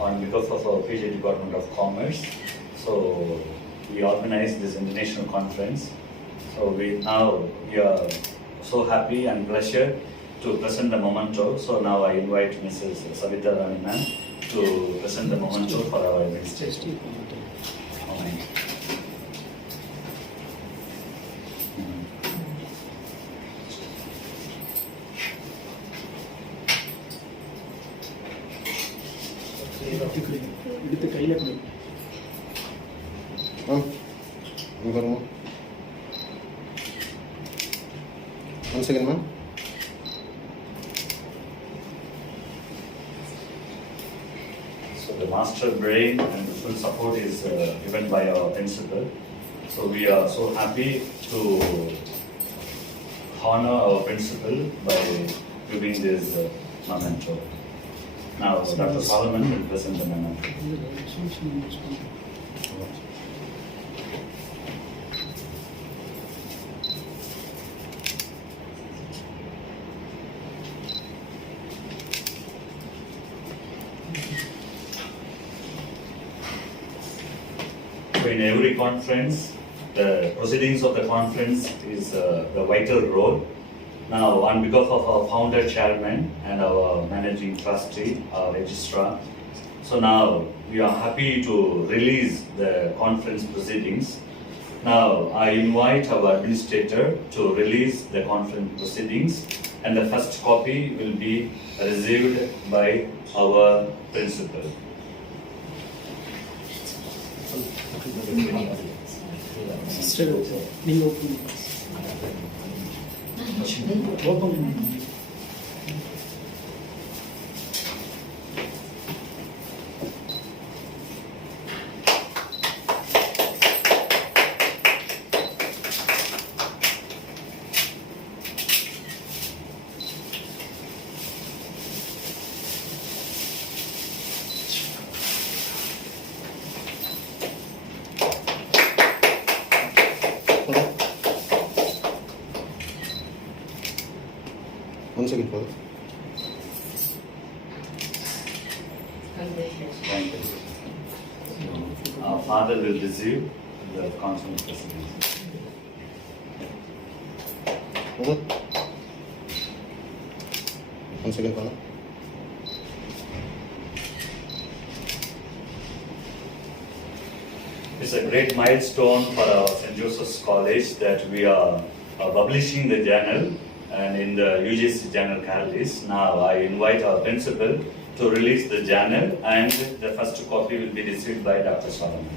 on behalf of our PG Department of Commerce. So we organized this international conference. So we are so happy and pleasure to present the memento. So now I invite Mrs. Savita Rani ma'am to present the memento for our administration. எடுத்து கையில கொடு. One second, ma'am. So the master brain and the full support is given by our principal. So we are so happy to honor our principal by giving this memento. Now Dr. Solomon will present the memento. So in every conference, the proceedings of the conference is the vital role. Now, on behalf of our founder chairman and our managing trustee, our registrar, so now we are happy to release the conference proceedings. Now, I invite our administrator to release the conference proceedings, and the first copy will be received by our principal. Sister நீங்க open One second, Father. Thank you. Our father will receive the conference proceedings. Father. One second, Father. It's a great milestone for our St. Joseph's College that we are publishing the journal and in the UGC Journal Catalyst. Now I invite our principal to release the journal, and the first copy will be received by Dr. Solomon.